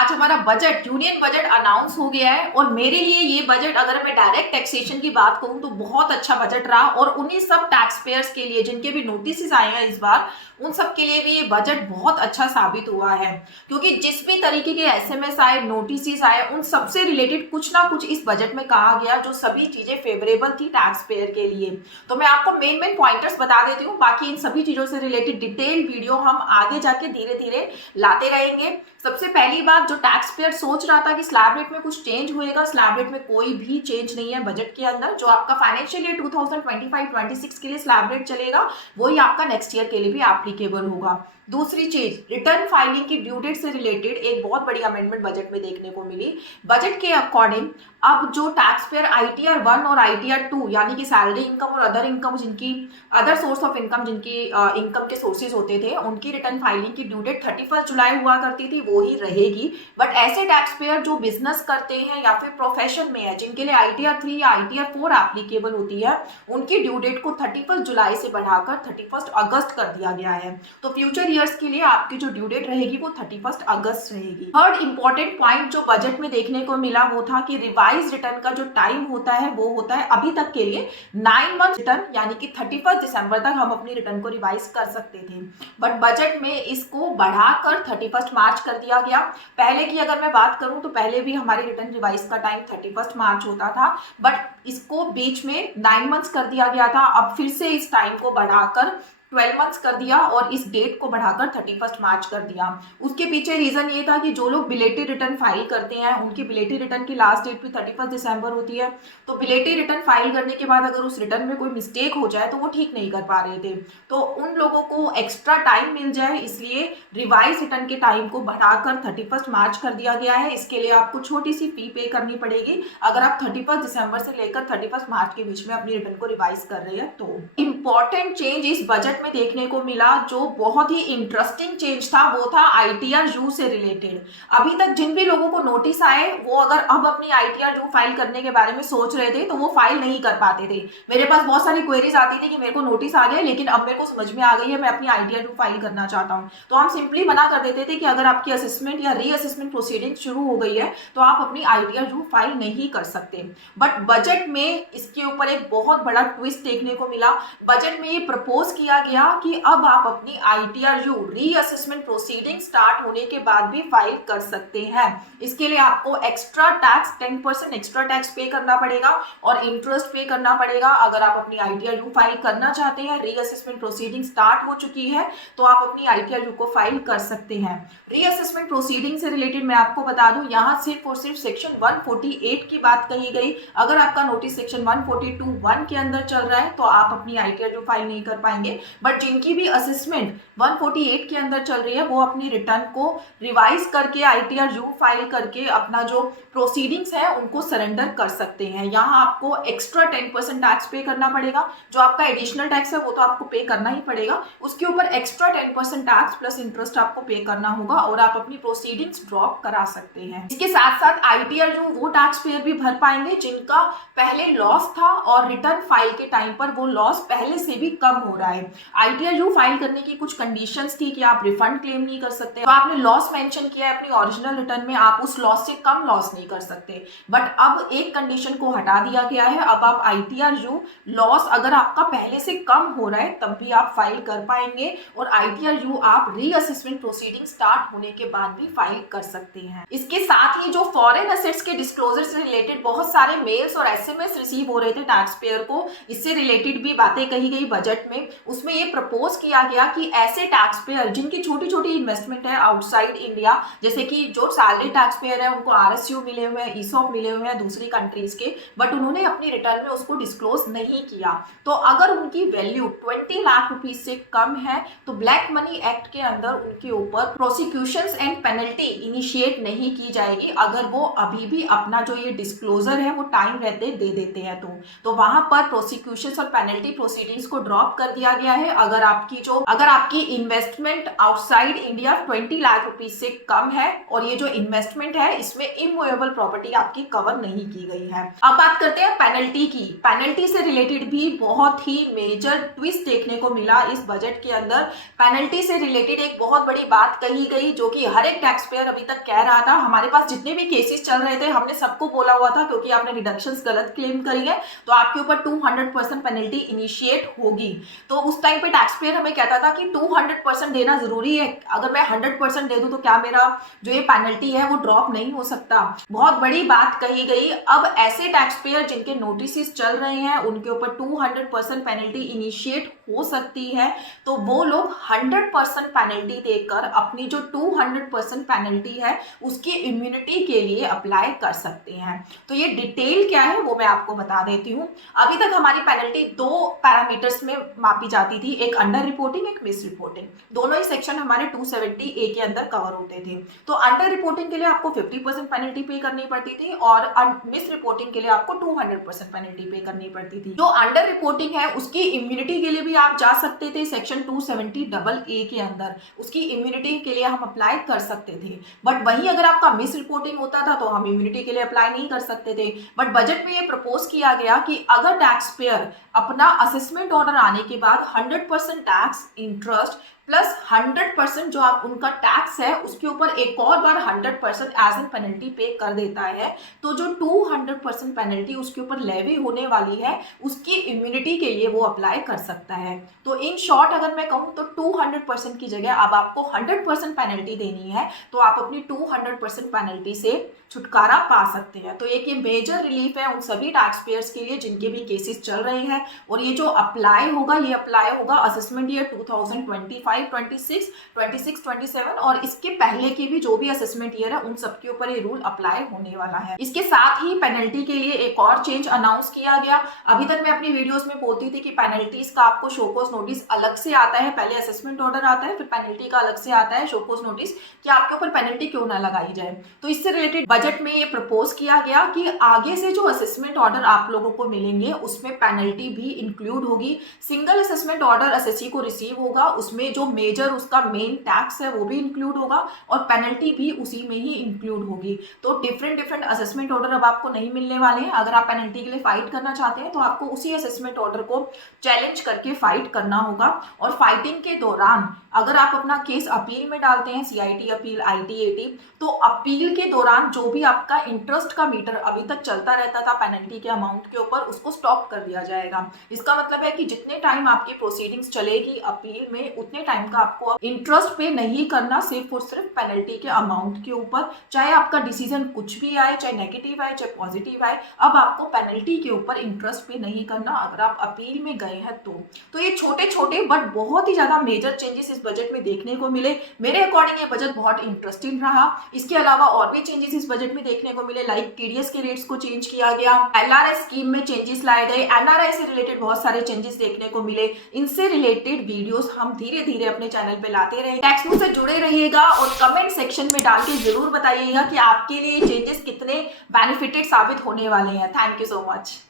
आज हमारा budget, union budget announce हो गया है और मेरे लिए ये बजट, अगर मैं डायरेक्ट टैक्सेशन की बात करूं तो बहुत अच्छा बजट रहा। और उन्हीं सब टैक्स पेयर्स के लिए जिनके भी नोटिस आए हैं इस बार, उन सब के लिए भी ये बजट बहुत अच्छा साबित हुआ है, क्योंकि जिस भी तरीके के एसएमएस आए, नोटिस आए, उन सबसे रिलेटेड कुछ ना कुछ इस बजट में कहा गया जो सभी चीजें फेवरेबल थी टैक्स पेयर के लिए। तो मैं आपको मेन मेन पॉइंटर्स बता देती हूँ, बाकी इन सभी चीजों से रिलेटेड डिटेल्ड वीडियो हम आगे जाके धीरे धीरे लाते रहेंगे। सबसे पहली बात, जो टैक्स पेयर सोच रहा था कि स्लैब रेट में कुछ चेंज होएगा, स्लैब रेट में कोई भी चेंज नहीं है बजट के अंदर। जो आपका फाइनेंशियल ईयर 2025-26 के लिए स्लैब रेट चलेगा, वही आपका नेक्स्ट ईयर के लिए भी एप्लीकेबल होगा। दूसरी चीज, रिटर्न फाइलिंग की ड्यू डेट से रिलेटेड एक बहुत बड़ी अमेंडमेंट बजट में देखने को मिली। बजट के अकॉर्डिंग अब जो टैक्स पेयर ITR 1 और ITR 2 यानी कि सैलरी इनकम और अदर इनकम, जिनकी अदर सोर्स ऑफ इनकम, जिनकी इनकम के सोर्सेज होते थे, उनकी रिटर्न फाइलिंग की ड्यू डेट 31 जुलाई हुआ करती थी, वो ही रहेगी। बट ऐसे टैक्स पेयर जो बिजनेस करते हैं या फिर प्रोफेशन में है, जिनके लिए ITR 3 या ITR 4 एप्लीकेबल होती है, उनकी ड्यू डेट को 31 जुलाई से बढ़ाकर 31 अगस्त कर दिया गया है। तो फ्यूचर ईयर्स के लिए आपकी जो ड्यू डेट रहेगी वो 31 अगस्त रहेगी। थर्ड इंपॉर्टेंट पॉइंट जो बजट में देखने को मिला वो था कि रिवाइज रिटर्न का जो टाइम होता है वो होता है अभी तक के लिए 9 मंथ रिटर्न, यानी कि 31 दिसंबर तक हम अपनी रिटर्न को रिवाइज कर सकते थे। बट बजट में इसको बढ़ाकर 31 मार्च कर दिया गया। पहले की अगर मैं बात करूं तो पहले भी हमारी रिटर्न रिवाइज का टाइम 31 मार्च होता था, बट इसको बीच में 9 मंथ्स कर दिया गया था। अब फिर से इस टाइम को बढ़ाकर 12 मंथ्स कर दिया और इस डेट को बढ़ाकर 31 मार्च कर दिया। उसके पीछे रीजन ये था कि जो लोग बिलेटेड रिटर्न फाइल करते हैं, उनकी बिलेटेड रिटर्न की लास्ट डेट भी 31 दिसंबर होती है। तो बिलेटेड रिटर्न फाइल करने के बाद अगर उस रिटर्न में कोई मिस्टेक हो जाए तो वो ठीक नहीं कर पा रहे थे, तो उन लोगों को एक्स्ट्रा टाइम मिल जाए, इसलिए रिवाइज रिटर्न के टाइम को बढ़ाकर 31 मार्च कर दिया गया है। इसके लिए आपको छोटी सी फी पे करनी पड़ेगी अगर आप 31 दिसंबर से लेकर 31 मार्च के बीच में अपनी रिटर्न को रिवाइज कर रहे हैं। तो इंपॉर्टेंट चेंज इस बजट में देखने को मिला, जो बहुत ही इंटरेस्टिंग चेंज था, वो था ITR U से रिलेटेड। अभी तक जिन भी लोगों को नोटिस आए, वो अगर अब अपनी ITR U फाइल करने के बारे में सोच रहे थे तो वो फाइल नहीं कर पाते थे। मेरे पास बहुत सारी क्वेरीज आती थी कि मेरे को नोटिस आ गया, लेकिन अब मेरे को समझ में आ गई है, मैं अपनी ITR U फाइल करना चाहता हूँ। तो हम सिंपली मना कर देते थे कि अगर आपकी असेसमेंट या रीअसेसमेंट प्रोसीडिंग शुरू हो गई है तो आप अपनी ITR U फाइल नहीं कर सकते। बट बजट में इसके ऊपर एक बहुत बड़ा ट्विस्ट देखने को मिला। बजट में ये प्रपोज किया गया कि अब आप अपनी ITR U reassessment proceeding start होने के बाद भी फाइल कर सकते हैं। इसके लिए आपको एक्स्ट्रा टैक्स 10% एक्स्ट्रा टैक्स पे करना पड़ेगा और इंटरेस्ट पे करना पड़ेगा। अगर आप अपनी ITR U फाइल करना चाहते हैं, रीअसेसमेंट प्रोसीडिंग स्टार्ट हो चुकी है, तो आप अपनी ITR U को फाइल कर सकते हैं। रीअसेसमेंट प्रोसीडिंग से रिलेटेड मैं आपको बता दूं, यहाँ सिर्फ और सिर्फ सेक्शन 148 की बात कही गई। अगर आपका नोटिस सेक्शन 142(1) के अंदर चल रहा है तो आप अपनी ITR U फाइल नहीं कर पाएंगे। बट जिनकी भी असेसमेंट 148 के अंदर चल रही है, वो अपनी रिटर्न को रिवाइज करके ITR U फाइल करके अपना जो प्रोसीडिंग्स है उनको सरेंडर कर सकते हैं। यहाँ आपको एक्स्ट्रा 10% टैक्स पे करना पड़ेगा। जो आपका एडिशनल टैक्स है वो तो आपको पे करना ही पड़ेगा, उसके ऊपर एक्स्ट्रा 10% टैक्स प्लस इंटरेस्ट आपको पे करना होगा और आप अपनी प्रोसीडिंग्स ड्रॉप करा सकते हैं। इसके साथ साथ ITR U वो टैक्स पेयर भी भर पाएंगे जिनका पहले लॉस था और रिटर्न फाइल के टाइम पर वो लॉस पहले से भी कम हो रहा है। ITR U फाइल करने की कुछ कंडीशंस थी कि आप रिफंड क्लेम नहीं कर सकते, तो आपने लॉस मेंशन किया है अपनी ओरिजिनल रिटर्न में, आप उस लॉस से कम लॉस नहीं कर सकते। बट अब एक कंडीशन को हटा दिया गया है, अब आप ITR U लॉस अगर आपका पहले से कम हो रहा है तब भी आप फाइल कर पाएंगे और ITR U आप रीअसेसमेंट प्रोसीडिंग स्टार्ट होने के बाद भी फाइल कर सकते हैं। इसके साथ ही जो फॉरेन एसेट्स के डिस्क्लोजर से रिलेटेड बहुत सारे मेल्स और SMS रिसीव हो रहे थे टैक्स पेयर को, इससे रिलेटेड भी बातें कही गई बजट में। उसमें ये प्रपोज किया गया कि ऐसे टैक्स पेयर जिनकी छोटी छोटी इन्वेस्टमेंट है आउटसाइड इंडिया, जैसे कि जो सैलरी टैक्स पेयर है उनको RSU मिले हुए हैं, ESOP मिले हुए हैं दूसरी कंट्रीज के, बट उन्होंने अपनी रिटर्न में उसको डिस्क्लोज नहीं किया, तो अगर उनकी वैल्यू 20 लाख रुपीज से कम है तो ब्लैक मनी एक्ट के अंदर उनके ऊपर प्रोसिक्यूशंस एंड पेनल्टी इनिशिएट नहीं की जाएगी अगर वो अभी भी अपना जो ये डिस्क्लोजर है वो टाइम रहते दे देते हैं। तो वहां पर प्रोसिक्यूशंस और पेनल्टी प्रोसीडिंग्स को ड्रॉप कर दिया गया है, अगर आपकी investment outside India 20 lakh rupees से कम है और ये जो इन्वेस्टमेंट है इसमें इमूवेबल प्रॉपर्टी आपकी कवर नहीं की गई है। अब बात करते हैं पेनल्टी की। पेनल्टी से रिलेटेड भी बहुत ही मेजर ट्विस्ट देखने को मिला इस बजट के अंदर। पेनल्टी से रिलेटेड एक बहुत बड़ी बात कही गई जो कि हर एक टैक्स पेयर अभी तक कह रहा था। हमारे पास जितने भी केसेस चल रहे थे हमने सबको बोला हुआ था क्योंकि आपने डिडक्शंस गलत क्लेम करी है तो आपके ऊपर 200% पेनल्टी इनिशिएट होगी। तो उस टाइम पे टैक्स पेयर हमें कहता था कि 200% देना जरूरी है, अगर मैं 100% दे दूं तो क्या मेरा जो ये पेनल्टी है वो ड्रॉप नहीं हो सकता। बहुत बड़ी बात कही गई। अब ऐसे टैक्स पेयर जिनके नोटिस चल रहे हैं उनके ऊपर 200% पेनल्टी इनिशिएट हो सकती है, तो वो लोग 100% पेनल्टी देकर अपनी जो 200% पेनल्टी है उसकी इम्यूनिटी के लिए अप्लाई कर सकते हैं। तो ये डिटेल क्या है वो मैं आपको बता देती हूँ। अभी तक हमारी पेनल्टी 2 पैरामीटर्स में मापी जाती थी, एक अंडर रिपोर्टिंग, एक मिस रिपोर्टिंग। दोनों ही सेक्शन हमारे 270A के अंदर कवर होते थे। तो अंडर रिपोर्टिंग के लिए आपको 50% पेनल्टी पे करनी पड़ती थी और मिस रिपोर्टिंग के लिए आपको 200% पेनल्टी पे करनी पड़ती थी। जो अंडर रिपोर्टिंग है उसकी इम्यूनिटी के लिए भी आप जा सकते थे सेक्शन 270AA के अंदर, उसकी इम्यूनिटी के लिए हम अप्लाई कर सकते थे। बट वहीं अगर आपका मिस रिपोर्टिंग होता था तो हम इम्यूनिटी के लिए अप्लाई नहीं कर सकते थे। बट बजट में ये प्रपोज किया गया कि अगर टैक्स पेयर अपना असेसमेंट ऑर्डर आने के बाद 100% टैक्स, इंटरेस्ट प्लस 100% जो आप उनका टैक्स है उसके ऊपर एक और बार 100% एज एन पेनल्टी पे कर देता है, तो जो 200% पेनल्टी उसके ऊपर लेवी होने वाली है उसकी इम्यूनिटी के लिए वो अप्लाई कर सकता है। तो इन शॉर्ट अगर मैं कहूँ तो 200% की जगह अब आपको 100% पेनल्टी देनी है, तो आप अपनी 200% पेनल्टी से छुटकारा पा सकते हैं। तो एक ये मेजर रिलीफ है उन सभी टैक्स पेयर्स के लिए जिनके भी केसेस चल रहे हैं। और ये जो अप्लाई होगा असेसमेंट ईयर 2025, 26, 26, 27 और इसके पहले की भी जो भी असेसमेंट ईयर है उन सबके ऊपर ये रूल अप्लाई होने वाला है। इसके साथ ही पेनल्टी के लिए एक और चेंज अनाउंस किया गया। अभी तक मैं अपनी वीडियोस में बोलती थी कि पेनल्टीज का आपको शोकोज नोटिस अलग से आता है, पहले असेसमेंट ऑर्डर आता है फिर पेनल्टी का अलग से आता है शोकोज नोटिस, कि आपके ऊपर पेनल्टी क्यों ना लगाई जाए। तो इससे रिलेटेड बजट में ये प्रपोज किया गया कि आगे से जो असेसमेंट ऑर्डर आप लोगों को मिलेंगे उसमें पेनल्टी भी इंक्लूड होगी। सिंगल असेसमेंट ऑर्डर एसएससी को रिसीव होगा, उसमें जो मेजर उसका मेन टैक्स है वो भी इंक्लूड होगा और पेनल्टी भी उसी में ही इंक्लूड होगी। तो डिफरेंट असेसमेंट ऑर्डर अब आपको नहीं मिलने वाले हैं। अगर आप पेनल्टी के लिए फाइट करना चाहते हैं तो आपको उसी असेसमेंट ऑर्डर को चैलेंज करके फाइट करना होगा। और फाइटिंग के दौरान अगर आप अपना केस अपील में डालते हैं, सीआईटी अपील, आईटीएटी, तो अपील के दौरान जो भी आपका इंटरेस्ट का मीटर अभी तक चलता रहता था पेनल्टी के अमाउंट के ऊपर उसको स्टॉप कर दिया जाएगा। इसका मतलब है कि जितने टाइम आपकी प्रोसीडिंग्स चलेगी अपील में उतने टाइम का आपको इंटरेस्ट पे नहीं करना, सिर्फ और सिर्फ पेनल्टी के अमाउंट के ऊपर। चाहे आपका डिसीजन कुछ भी आए, चाहे नेगेटिव आए चाहे पॉजिटिव आए, अब आपको पेनल्टी के ऊपर इंटरेस्ट पे नहीं करना अगर आप अपील में गए हैं तो ये छोटे बट बहुत ही ज्यादा मेजर चेंजेस इस बजट में देखने को मिले। मेरे अकॉर्डिंग ये बजट बहुत इंटरेस्टिंग रहा। इसके अलावा और भी चेंजेस इस बजट में देखने को मिले, लाइक टीडीएस के रेट्स को चेंज किया गया, एलआरएस स्कीम में चेंजेस लाए गए, एनआरआई से रिलेटेड बहुत सारे चेंजेस देखने को मिले। इनसे रिलेटेड वीडियोस हम धीरे धीरे अपने चैनल पे लाते रहेंगे। टैक्स न्यूज़ से जुड़े रहिएगा और कमेंट सेक्शन में डाल के जरूर बताइएगा कि आपके लिए चेंजेस कितने बेनिफिटेड साबित होने वाले हैं। Thank you so much.